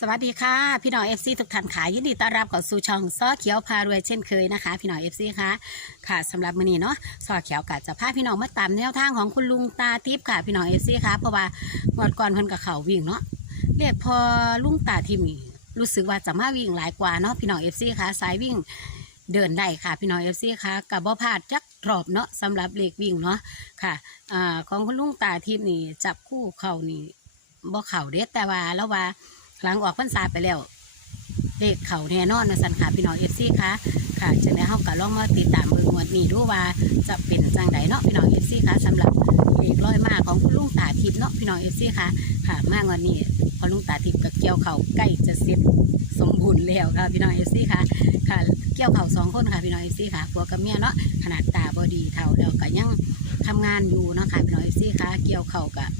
สวัสดีค่ะ พี่น้องเอฟซีทุกท่านค่ะยินดีต้อนรับเข้าสู่ช่องซ้อเขียวพารวยเช่นเคยนะคะ พี่น้องเอฟซีค่ะค่ะสำหรับมื้อนี้เนาะซ้อเขียวก็จะพาพี่น้องมาตามแนวทางของคุณลุงตาทิพย์ค่ะพี่น้องเอฟซีค่ะเพราะว่างวดก่อนเพิ่นกับเขาวิ่งเนาะเรียกพอลุงตาทิพย์นี่รู้สึกว่าจะมาวิ่งหลายกว่าเนาะพี่น้องเอฟซีค่ะสายวิ่งเดินได้ค่ะพี่น้องเอฟซีค่ะกับบ่พลาดจักรอบเนาะสำหรับเลขวิ่งเนาะค่ะอ่าของคุณลุงตาทิพย์นี่จับคู่เขานี่บ่เข่าเด็ดแต่ว่าแล้วว่า หลังออกพรรษาไปแล้วเลขเขาแน่นอนนะสันค่ะพี่น้องเอฟซีค่ะค่ะจะได้เฮาก็ลองมาติดตามเบิ่งวดนี้ดูว่าจะเป็นจังใดเนาะพี่น้องเอฟซีค่ะสำหรับเลขร้อยมากของคุณลุงตาทิพย์เนาะพี่น้องเอฟซีค่ะค่ะมางวดนี้พอลุงตาทิพย์กับเกี่ยวเขาใกล้จะเสร็จสมบูรณ์แล้วค่ะพี่น้องเอฟซีค่ะค่ะเกี่ยวเขาสองคนค่ะพี่น้องเอฟซีค่ะผัวกับเมียเนาะขนาดตาบอดีเท่าแล้วก็ยังทำงานอยู่เนาะค่ะพี่น้องเอฟซีค่ะเกี่ยวเขากับ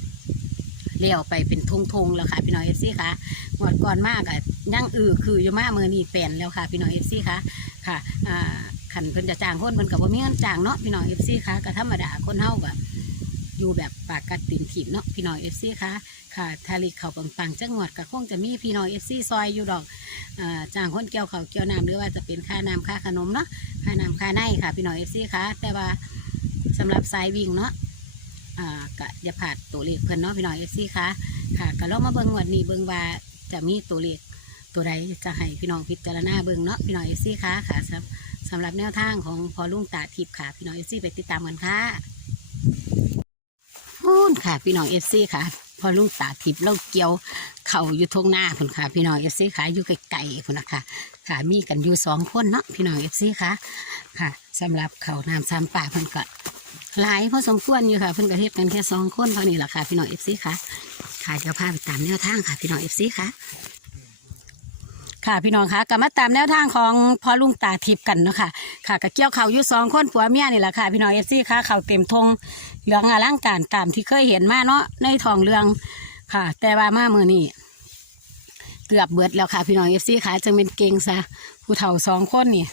เลี้ยวไปเป็นทงๆแล้วค่ะ พี่น้องเอฟซีค่ะหมดก่อนมากอะยังอือคืออยู่มากมือนี่แปลนแล้วค่ะ พี่น้องเอฟซีค่ะค่ะอ่าขันเพิ่นจะจ้างคนเพิ่นกับว่ามีเงินจ้างเนาะพี่น้องเอฟซีค่ะก็ธรรมดาคนเฮาแบบอยู่แบบปากกัดติ่นถีบเนาะพี่น้องเอฟซีค่ะค่ะทาริเขาปังๆจังหวัดก็คงจะมีพี่น้องเอฟซีซอยอยู่ดอกจ้างคนเกี่ยวเขาเกี่ยวน้ำหรือว่าจะเป็นค่าน้ำค่าขนมเนาะค่าน้ำค่าในค่ะ พี่น้องเอฟซีค่ะแต่ว่าสำหรับสายวิ่งเนาะ ก็อย่าผาดตัวเลขเพิ่นเนาะพี่น้องเอฟซีค่ะค่ะก็ลองมาเบิ่งงวันนี้เบิ่งว่าจะมีตัวเลขตัวใดจะให้พี่น้องพิจารณาเบิ่งเนาะพี่น้องเอซี่ค่ะค่ะสำสำหรับแนวทางของพอลุงตาทิพย์ค่ะพี่น้องเอซี่ไปติดตามกันค่ะพูนค่ะพี่น้องเอซี่ค่ะพอลุงตาทิพย์เราเกี่ยวเข่าอยู่ทงหน้าพุ่นค่ะ พี่น้องเอซี่ค่ะอยู่ไกลๆพุ่นะคะค่ะมีกันอยู่สองคนเนาะพี่น้องเอซี่ค่ะค่ะสำหรับเขาน้ำซ้ำป่าเพิ่นก็ หลายพอสมควรอยู่ค่ะเพิ่นก็เฮ็ดกันแค่สองคนเท่านี้แหละค่ะพี่น้องเอฟซีค่ะค่ะเดี๋ยวพาไปตามแนวทางค่ะพี่น้องเอฟซีค่ะค่ะพี่น้องคะกลับมาตามแนวทางของพ่อลุงตาทิพย์กันเนาะค่ะค่ะก็เกี่ยวเขาอยู่สองคนผัวเมียนี่แหละค่ะพี่น้องเอฟซีค่ะเขาเต็มทงเหลืองอลังการตามที่เคยเห็นมาเนาะในทองเรืองค่ะ แต่ว่ามาเมื่อนี่เกือบเบิดแล้วค่ะพี่น้องเอฟซีค่ะจึงเป็นเก่งซะผู้เฒ่าสองคนนี่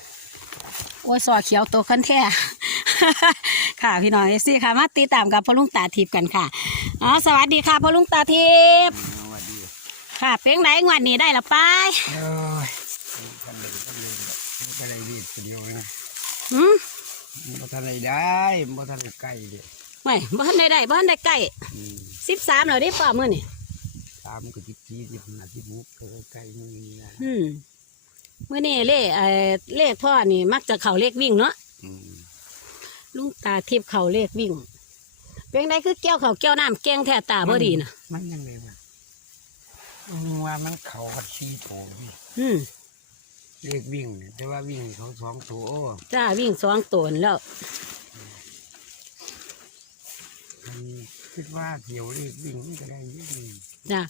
โอ้ยสอเขียวตัวคันแท้ค่ะพี่น้องเอฟซีค่ะมาติดตามกับพ่อลุงตาทิพย์กันค่ะอ๋อสวัสดีค่ะพ่อลุงตาทิพย์สวัสดีค่ะเพียงไหนงวดนี้ได้ละไปเอ้ยทำเลยทำเลยมันก็ได้รีดทีเดียวนะหืมบ่ทันได้ได้บ่ทันได้ใกล้เด้ไม่บ้านได้ได้บ้านได้ใกล้อืมสิบสามแล้วได้ป่ามื่อนี่ตามก็จิบจีจิบหาจิบมุกก็ใกล้มือนี่นะอืม เมื่อนี่เลขเอ่อเลขพ่อนี่ มักจะเข่าเลขวิ่งเนาะอืมลุงตาทิพย์เข่าเลขวิ่งเพียงไหนคือเกี่ยวเข่าเกี่ยวน้ำแกงแท้ตาบ่ดีนะมันยังไงวะมันว่ามันเขากัดชีโถพี่อืมเลขวิ่งเนี่ยแต่ว่าวิ่งเขาสองตัวโอ้จ้าวิ่งสองตัวนั่นแล้วมันคิดว่าเกี่ยวเลขวิ่งมันก็ได้เยอะเลยจ้า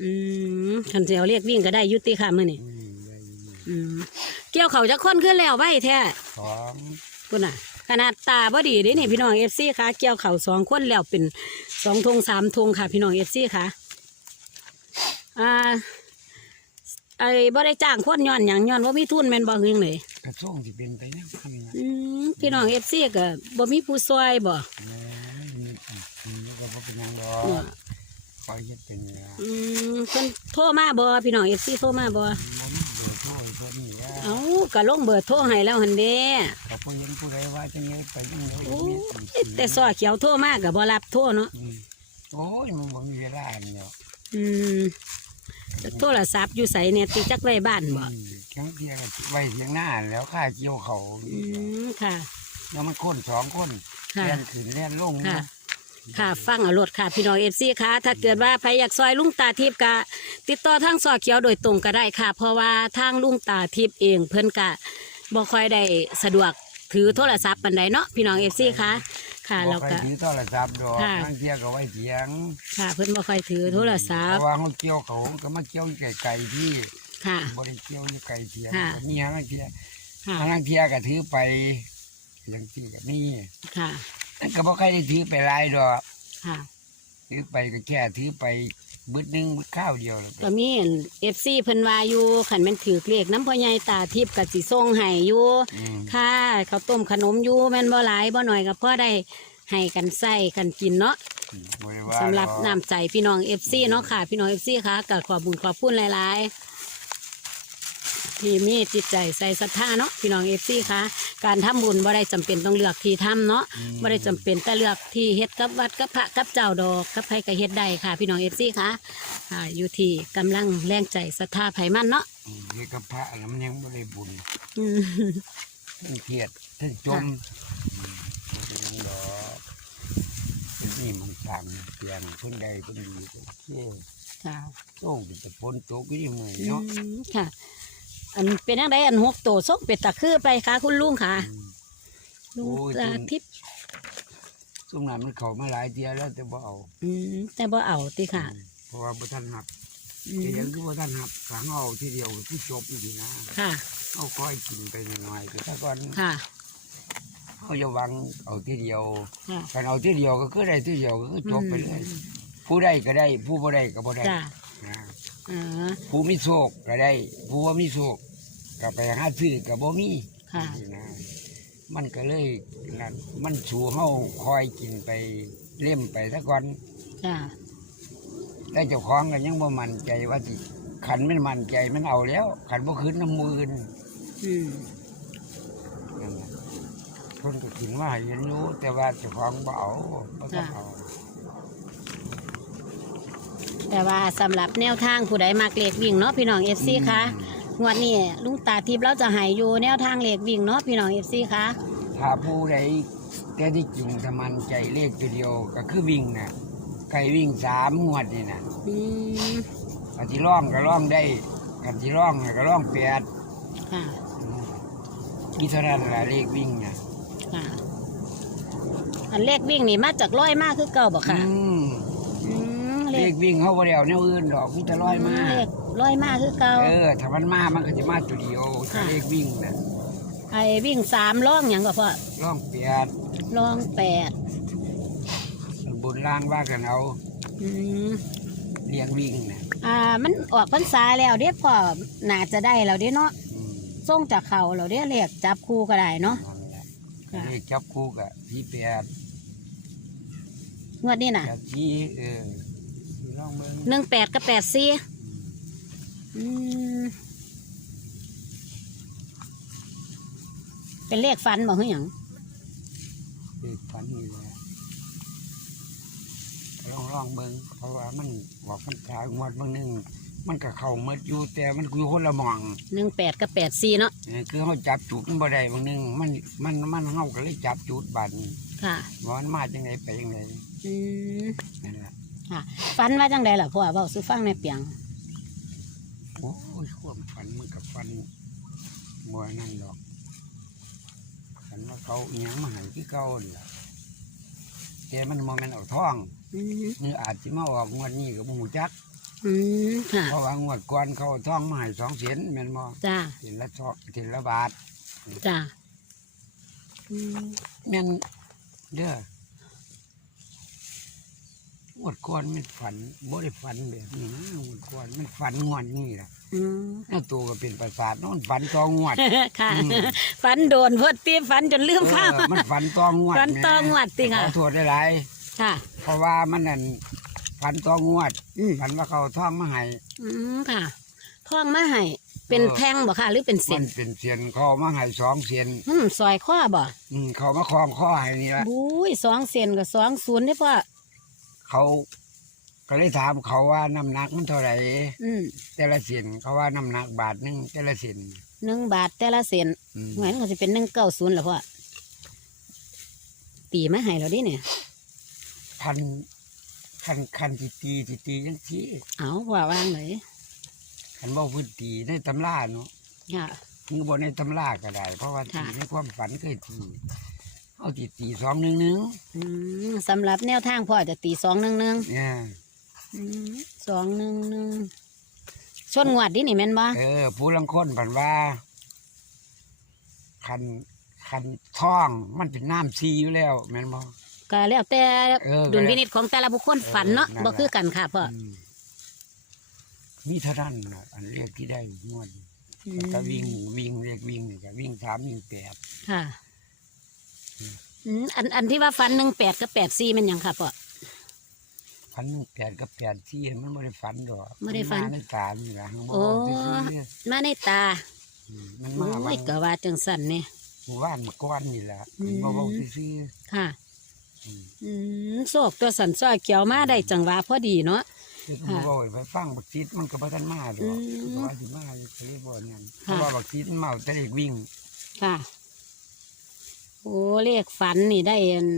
อืมคันเสียวเลขวิ่งก็ได้อยุติค่ะมื่อนี่ อืมได้อยู่อืมเกี่ยวเขาจะค้นขึ้นแล้วไว้แท้สองพุ่นน่ะ ขนาดตาบ่ดีเด้นี่พี่น้องเอฟซีค่ะเกี่ยวเขาสองคนแล้วเป็นสองธงสามธงค่ะ พี่น้องเอฟซีค่ะอ่าไอ้บ่ได้จ้างคนย้อนหยังย้อนว่ามีทุนแม่นบ่ฮึงเลยกระส่งที่เป็นไปเนี่ยทำนะอืมพี่น้องเอฟซีก็บ่มีผู้ช่วยบ่แม่ไม่มีอืมแล้วก็บ่เป็นหยังหรอเนาะกคอยเฮ็ดเป็นเนี่ยอืมเพิ่นโทรมาบ่พี่น้องเอฟซีโทรมาบ่บ่มี เอ้าก็ลงเบอร์โทรให้แล้วหั่นเด้เขาบ่เห็นผู้ใดว่าจังไงไปจังไงโอ้ยแต่ซอเขียวโทรมาก็บ่รับโทรเนาะอืมโอ้ยมันบ่มีเวลาเนี่ยอืมโทรศัพท์อยู่ไสเนี่ยติดจักไว้บ้านบ่อืมแข็งเทียงไว้เทียงหน้าแล้วค่าเกี่ยวเขาอืมค่ะ แล้วมันคนสองคนค่ะเล่นขึ้นเล่นลงค่ะนะ ค่ะฟังเอารถค่ะพี่น้องเอฟซีค่ะ ถ้าเกิดว่าใครอยากซอยลุงตาทิพย์กะ ติดต่อทางซอเขียวโดยตรงก็ได้ค่ะ เพราะว่าทางลุงตาทิพย์เองเพิ่นกะบ่ค่อยได้สะดวกถือโทรศัพท์ปันใดเนาะพี่น้องเอฟซีค่ะค่ะบ่แล้วใครก็ ถือโทรศัพท์ดอกค่ะทางเที่ยก็ไว้เถียงค่ะ เพิ่นบ่ค่อยถือโทรศัเพพท์ราะว่าเขาเกี่ยวเขาก็มาเกี่ยวอยู่ไกลๆที่ค่ะ บริเกี่ยวอยู่ไกลเทียงค่ะนี่ฮะเทียค่ะทางเทียก็ถือไปอย่างที่กับนี่ค่ะ นั่นก็บ่ใครได้ถือไปหลายดอก ค่ะถือไปก็แค่ถือไปบึดหนึงบึดข้าวเดียวแล้วก็มีเอฟซีเพิ่นว่าอยู่ขันแม่นถือเลขน้ำพ่อใหญ่ตาทิพย์ก็สิส่งให้อยู่อืมค่ะข้าวต้มขนมอยู่แม่นบ่หลายบ่หน่อยก็พอได้ให้กันใส่กันกินเนาะ บ่ได้ว่าสำหรับอก น้ำใจพี่น้องเอฟซีเนาะค่ะ พี่น้องเอฟซีค่ะกับขอบบุญขอบคุณหลาย ๆ ที่มีจิตใจใส่ศรัทธาเนาะพี่น้องเอฟซีค่ะการทำบุญบ่ได้จำเป็นต้องเลือกที่ทำเนาะอืมบ่ได้จำเป็นแต่เลือกที่เฮ็ดกับวัดกับพระกับเจ้าดอกกับไผก็เฮ็ดได้ค่ะ พี่น้องเอฟซีค่ะอ่าอยู่ที่กำลังแรงใจศรัทธาไผมันเนาะอืมเฮ็ดกับพระแล้วมันยังบ่ได้บุญอืมทั้งเครียดทั้งจมค่ะอืมบ่เป็นหยังดอกเป็นนี่มันตามเปลี่ยนคนใดคนดีก็โอเคค่ะโต้งเป็นแต่ฝนตกก็ยังเมื่อยอืเนาะมค่ะ อันเป็นจังไดอันหกโตส่งเป็ดตะคือไปค่ะ คุณลุงค่ะอืมลุงโอ้ยตาจนทิพย์ช่วงนั้นมันเข้ามาหลายเที่ยแล้วแต่บ่เอาอืมแต่บ่เอาติค่ะ เพราะว่าบ่ทันหับอืแต่มยังคือบ่ทันหับขังเอาทีเดียวที่จบนี่นะค่ะเอาค่อยกินไปหน่อยๆคือถ้าก่อนค่ะเขาจะหวังเอาทีเดียวค่ะการเอาทีเดียวก็คือได้ทีเดียวก็คือจบไปเลยอืมผู้ได้ก็ได้ผู้บ่ได้ก็บ่ได้จ้านะ อ่า ผู้มีโชคก็ได้ ผู้ว่ามีโชคก็ไปหาซื้อก็บ่มีค่ะนะมันก็เลยนั่นมันสู่เฮาคอยกินไปเล่มไปซะก่อนจ้าแต่เจ้าของก็ยังบ่มั่นใจว่าสิขันมันมั่นใจมันเอาแล้ว ขันบ่คืนน้ำมืออื่น อืมนั่นแหละคนก็กินว่าให้เห็นอยู่แต่ว่าเจ้าของบ่เอาบ่ต้องเอา แต่ว่าสำหรับแนวทางผู้ใดมักเลขวิ่งเนาะพี่น้องเอฟซีค่ะงวดนี้ลุงตาทิพย์เราจะให้อยู่แนวทางเลขวิ่งเนาะพี่น้องเอฟซีค่ะถ้าผู้ใดแต่ที่จริงถ้ามันใจเลขตัวเดียวก็คือวิ่งน่ะใครวิ่งสามงวดนี่น่ะอืมกันที่ร่องก็ร่องได้กันที่ร่องน่ะก็ร่องแปดค่ะอืมมีเท่านั้นแหละเลขวิ่งน่ะค่ะอันเลขวิ่งนี่มาจากร้อยมากคือเก่าบ่ค่ะอืมอืม เลเลขขวิ่งเขาบ่ได้เอาแนวอื่นดอกมีแต่ร้อยมาเลขร้อยมากคือเก่าเออถ้ามันมามันก็จะมาตัวเดียวถ้าค่ะเลขวิ่งน่ะไอ้วิ่งสามล่องอย่างก็พอร่องแปดล่องแปดบนล่างว่ากันเอาอืมเลี้ยงวิ่งน่ะอ่า มันออกพรรษาแล้วเด้พอน่าจะได้แล้วเด้เนาะอืมส่งจากเขาเราเด้เรียกจับคู่ก็ได้เนาะนั่นแหละค่ะเลขจับคู่กับที่แปดงวดนี้น่ะแปดที่เออ ลองเบิ่งหนึ่งแปดกับแปดสี่อืมเป็นเลขฟันบอกเฮ้ยหยังเลขฝันนี่แหละลองลองเบิ่งเพราะว่ามันบอกมันขายงวดบางหนึงมันก็เข้าเมดอยู่แต่มันอยู่คนละหมอง หนึ่งแปดกับแปดสี่เนาะเออคือเขาจับจุดมันบ่ได้บางหนึงมันมันมันเฮาก็เลยจับจุดบัดนค่ะ ว่ามันมาจังไดไปจังไดอืมนั่นแห ละฟันว่าจังใดล่ะพ่อเบาสู้ฟังในเปียงโอ้ยความฝันมันกับฝันบ่นั่นดอกฝันว่าเขาเอียงมาใหายที่เก่านั่นล่ะแต่มันโมเมนเอาท่องอืมนี่อาจจะมาออกงวดนี้กับหมูจัก อืมค่ะเพราะว่างวดก่อนเขาเอาท่องมาให้สองเสียนแม่นบ่จ้าเสียนละสองเสียนละบาทจ้าอืมแม่นเด้อง วดก่อนมันฝันบ่ได้ฝันแบบนี้นะงวดก่อนมันฝันงวดนี้ล่ะอืมหน้าตัวก็เป็นประสาทเนาะมันฝันตองวด ค่ะอืมฟันโดนเพดตีฟันจนลืมข้าว เออมันฝันตองวดฝันตองวดติค่ะขอโทษหลายค่ะๆเพราะว่ามันนั่นฝันตองวดอืมฝันว่าเขาเอาท่องมาให้ อืมค่ะท่องมาให้เป็นเออแท่งบ่ค่ะ หรือเป็นเส้มันนเป็นเสียนเขาเอามาให้สองเสียนอืมซอยข้อบ่อืมเขามาคล้องข้อให้นี่ละบุ้ยสองเส้นกับสองศูนย์นี่พ่อ เขาก็เลยถามเขาว่าน้ำหนักมันเท่าไหร่อืมแต่ละเสียนเขาว่าน้ำหนักบาทหนึงแต่ละเสียนหนึ่งบาทแต่ละเส้นอืมเหมือนก็จะเป็นหนึ่งเก้าศูนย์ละพ่อตีมาให้เราดิเนี่ย พันคันคันตีตีตีตียังทีเอาว่าวางเลยคันบ่พื้นตีในตำราเนาะค่ะมือบ่ในตำราก็ได้ เพราะว่าตีค่ะ ในความฝันเคยตี เอาตีตีสองหนึ่งหนึ่งอืมสำหรับแนวทางพ่อจะตีสองหนึ่งหนึ่งเนี่ย อืมสองหนึ่งหนึ่งชนงวดดินี่แม่นบ่เออ ผู้ลังคนผันว่า คันคันท่องมันเป็นน้ำซีอยู่แล้วแม่นบ่ ก็แล้วแต่เออดุลพินิจของแต่ละบุคคลฝันเนาะเออนั่นแหบ่ละคือกันค่ะพ่ออืมมีเท่านั้นน่ะอันเรียกที่ได้งวดอืก็มวิ่งวิ่งเรียกวิ่งนี่ก็วิ่งสามวิ่งแปดค่ะ อืมอันอันที่ว่าฟันหนึ่งแปดกับแปดสี่มันหยังค่ะพ่อ ฝันแปดกับแปดที่มันไม่ได้ฝันหรอกบ่ได้ฝัน มัมาในตานี่ล่ะมันโอ้บอกซื่อๆมาในตาอืมมันโอ้มาวัยนก็ว่าจังสั่นเนี่ย หมู่บ้านเมื่อก่อนนี่แหละอืม บ่บอกซื่อค่ะๆอืมอืมโศกตัวสันซ้อยเกี่ยวมาได้จังหวะพอดีเนาะ คือค่ะบ่บอกให้ไปฟังบักจิตมันก็บ่ทันมาดอกอืมเพราะว่าสิมาอยู่ก็เลยบ่นั่นเพค่ะ ราะว่าบักจิตมันเมาแต่เด็กวิ่งค่ะ โอ้เรียกฝันนี่ได้อัน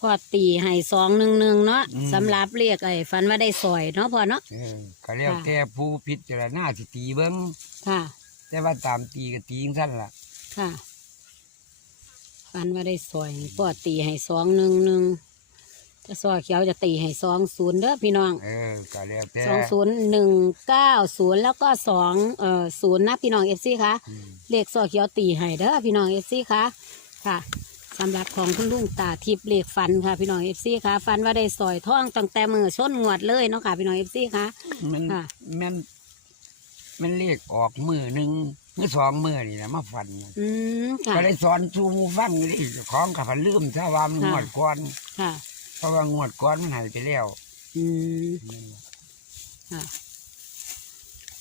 พอตีให้สองหนึ่งหนึ่งเนาะสำหรับเรียกไอ้ฝันว่าได้ซอยเนาะพอเนาะ เออก็แล้วค่ะ แต่ผู้พิจารณาสิตีเบิ่งค่ะ แต่ว่าตามตีก็ตีจังซั่นล่ะค่ะฝันว่าได้ซอยพอตีให้สองหนึ่งหนึ่งจะซอยเขียวจะตีให้สองศูนย์เด้อพี่น้องเออก็แล้วแต่สองศูนย์หนึ่งเก้าศูนย์แล้วก็สองเอ่อศูนย์นะพี่น้องเอฟซีคะ อืมเลขซอยเขียวตีให้เด้อพี่น้องเอฟซีคะ ค่ะสำหรับของคุณลุงตาทิพย์เลขฟันค่ะพี่น้องเอฟซีคะฟันว่าได้ซอยท่องตั้งแต่มือชนงวดเลยเนาะค่ะพี่น้องเอฟซีคะมันค่ะแม่นมันเรียกออกมือหนึ่งมือสองมือนี่แหละมาฟันน่ะอืมค่ะ ก็ได้สอนชูหมูฟังนี่ของกับพันลืมถ้าว่ามันค่ะ งวดก่อน ค่ะ เพราะว่างวดก่อนมันหายไปแล้วอืมค่ะ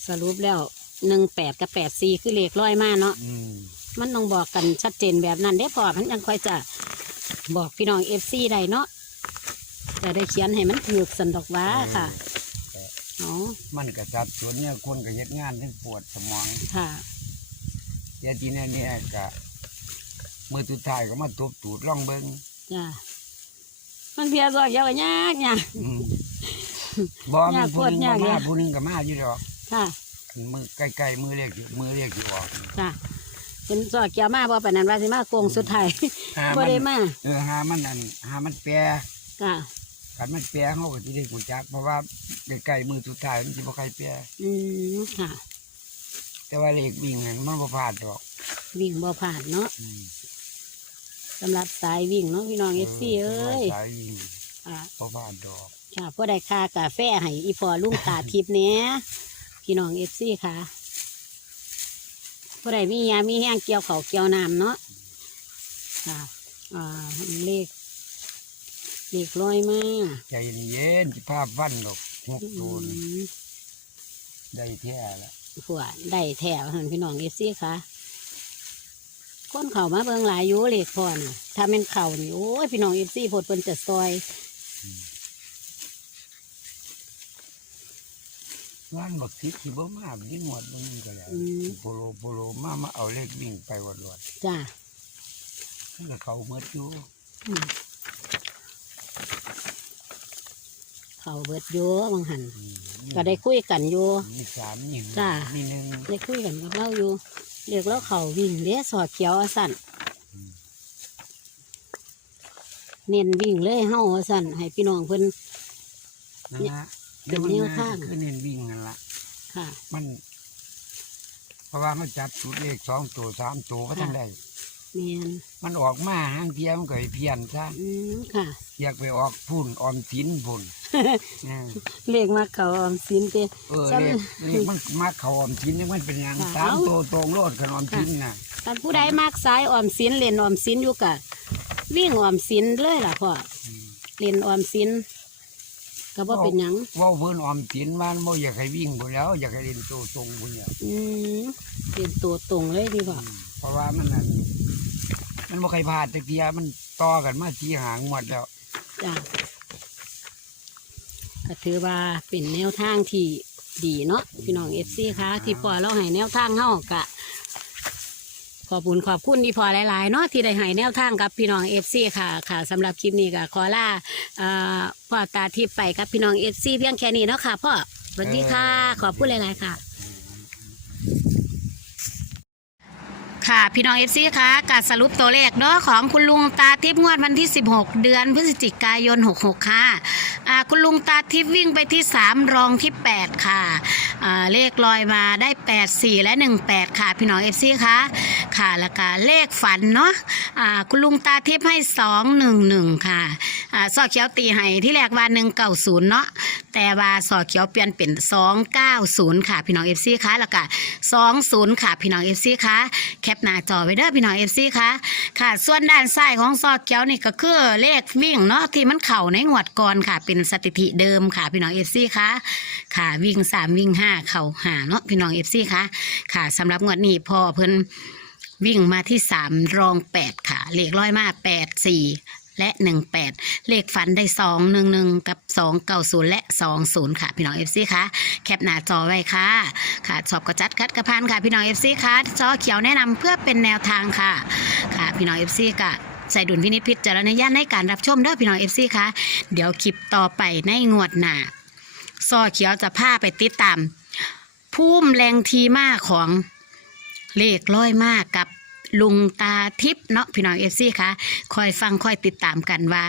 สรุปแล้วหนึ่งแปดกับแปดสี่คือเลขร้อยมาเนาะอืม มันต้องบอกกันชัดเจนแบบนั้นได้อพอมันยังค่อยจะบอกพี่น้องเอฟซีได้เนาะจะได้เขียนให้มันถูกสันดอกว้าค่ะอ๋อมันกระสับสนเนี่ยคนก็เฮ็ดงานทั้งปวดสมองค่ะแต่ทีนี้เนี่ยก็มือสุดท้ายก็มาทบตูดล่องเบิ้งจ้ามันเพียซอยเยอะยากยากอืมบ่มีผู้หนึงยากบ่โคตรยากมาเลยผู้หนึงก็มาอยู่ดอกค่ะมือใกล้ๆมือเรียกมือเรียกอยู่ออกค่ะ เป็นซอยเกี่ยวมาบ่ปานนั้นว่าสิมาโกงสุดท้ายหาบ่มันได้มาเออหามันอันหามันแปรค่ะ กันมันแปรเขาก็สิได้กูจัก เพราะว่าใกล้ๆมือสุดท้ายมันสิบ่ใครแปรอืมค่ะ แต่ว่าเลขวิ่งนั่นมันบ่พลาดดอกวิ่งบ่ผ่านเนาะอืมสำหรับสายวิ่งเนาะพี่น้องเอฟซีเอ้ยสายวิ่งอ่า บ่พลาดดอก ค่ะพวกได้ค่ากาแฟให้อีพอลุงตาทิพย์เนี้ยพี่น้องเอฟซีค่ะ พวกได้มียามีแห้งเกี่ยวเขาวเกี่ยวน้ำเนาะค่ะอ่าเลขเลขร้อยมาใจเย็นๆสิพาฟันดอกหกอืตัวนี่มได้แท้ละพวกได้แถวหันพี่น้องเอฟซีค่ะ คนเข่ามาเบิ่งหลายอยู่เลขพอน่ะถ้าเป็นเข่านี่โอ้ยพี่น้องเอฟซีพดเพิ่นจะซอย ว่านบักทิศที่บ่มายิ่งหมดบ่นึงก็แล้วอืม โปโลโปโลมามาเอาเลขวิ่งไปวดวดจ้าๆมันก็เขาเมื่ออยู่อืมเขาเบิดอยู่บางหันอืมก็ได้คุยกันอยู่มีสามมีหกจ้า มีหนึ่งได้คุยกันกับเราอยู่เรียกแล้วเขาวิ่งเลี้ยสอดเขียวอาสั่นเน้นวิ่งเลยเฮาอาสั่นให้พี่น้องเพิ่นนั่นละ เป็นมัแนวง่ยทาง คือเน้นวิ่งนั่นละค่ะ มัน เพราะว่ามันจับจุดเลขสองตัวสามตัวก็ทันได้แม่นมันออกมาห้างเทียมนก็ให้เพี้ยนซะอืมค่ะ อยากไปออกพุ่นออมสินพุ่นเออเลขมาเขาออมสินเตเออซ้ำเลขเลขมันมาเขาออมสินนี่มันเป็นหยังค่ะสามเอ้าตัวตรงโลดขนอมสินน่ะท่านผู้ใดมักสายออมสินเล่นออมสินอยู่กะวิ่งออมสินเลยล่ะพ่ออืมเล่นออมสิน ก็บ่เป็นหยังเว่าเพิ่นออมสินมันบ่อยากให้วิ่งพุ่นแล้ว อยากให้เล่นตัวตรงพุ่นเนี่ยอืมเป็นตัวตรงเลยดีกว่าเพราะว่ามันนั่นมันบ่เคยพลาดจักเทียมันต่อกันมาที่หางหมดแล้ว จ้ะก็ถือว่าเป็นแนวทางที่ดีเนาะพี่น้องเอฟซีค่ะที่พอเราให้แนวทางเฮากะ ขอบคุณขอบคุณที่พอหลายๆเนาะที่ได้ให้แนวทางกับพี่น้องเอฟซีค่ะค่ะสำหรับคลิปนี้ก็ขอลาเอ่อพ่อตาทิพย์ไปกับพี่น้องเอฟซีเพียงแค่นี้เนาะค่ะพ่อสวัสดีค่ะ ขอบคุณหลายๆค่ะค่ะพี่น้องเอฟซีคะการสรุปตัวเลขเนาะของคุณลุงตาทิพย์งวดวันที่ 16 เดือนพฤศจิกายน 66 ค่ะอ่าคุณลุงตาทิพย์วิ่งไปที่ 3 รองที่ 8 ค่ะอ่าเลขลอยมาได้ 8 4 และ 18 ค่ะ พี่น้องเอฟซีคะ ค่ะแล้วก็เลขฝันเนาะอ่าคุณลุงตาทิพย์ให้2 1 1ค่ะอ่าซอเขียวตีให้ที่แรกว่าหนึ่งเก้าศูนย์เนาะแต่ว่าซอเขียวเปลี่ยนเป็นสองเก้าศูนย์ค่ะพี่น้องเอฟซีค่ะแล้วก็สองศูนย์ค่ะพี่น้องเอฟซีค่ะแคปหน้าจอไว้เด้อพี่น้องเอฟซีค่ะค่ะ ส่วนด้านซ้ายของซอเขียวนี่ก็คือเลขวิ่งเนาะที่มันเข่าในงวดก่อนค่ะ เป็นสถิติเดิมค่ะพี่น้องเอฟซีค่ะค่ะวิ่งสามวิ่งห้าเข่าหาเนาะพี่น้องเอฟซีค่ะค่ะสำหรับงวดนี้พอเพิ่น วิ่งมาที่สามรองแปดค่ะ เลขร้อยมาแปดสี่และหนึ่งแปดเลขฝันได้สองหนึ่งหนึ่งกับสองเก้าศูนย์และสองศูนย์ค่ะ พี่น้องเอฟซีค่ะแคปหน้าจอไว้ค่ะ ค่ะสอบกระจัดคัดกระพันค่ะ พี่น้องเอฟซีค่ะจอเขียวแนะนำเพื่อเป็นแนวทางค่ะ ค่ะ พี่น้องเอฟซีค่ะใส่ดุลพินิจพิจารณญาณในการรับชมเด้อพี่น้องเอฟซีค่ะเดี๋ยวคลิปต่อไปในงวดหน้าซอเขียวจะพาไปติดตามพุ่มแรงทีมาของ เลขร้อยมากกับลุงตาทิพย์เนาะพี่น้องเอฟซีคะคอยฟังคอยติดตามกันว่า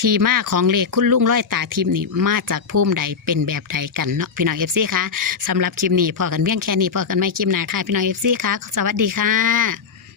ทีมาของเลขคุณลุงร้อยตาทิพย์นี่มาจากภูมิใดเป็นแบบใดกันเนาะพี่น้องเอฟซีคะสำหรับคลิปนี้พอกันเพียงแค่นี้พอกันไม่คลิปหน้าค่ะพี่น้องเอฟซีคะสวัสดีค่ะ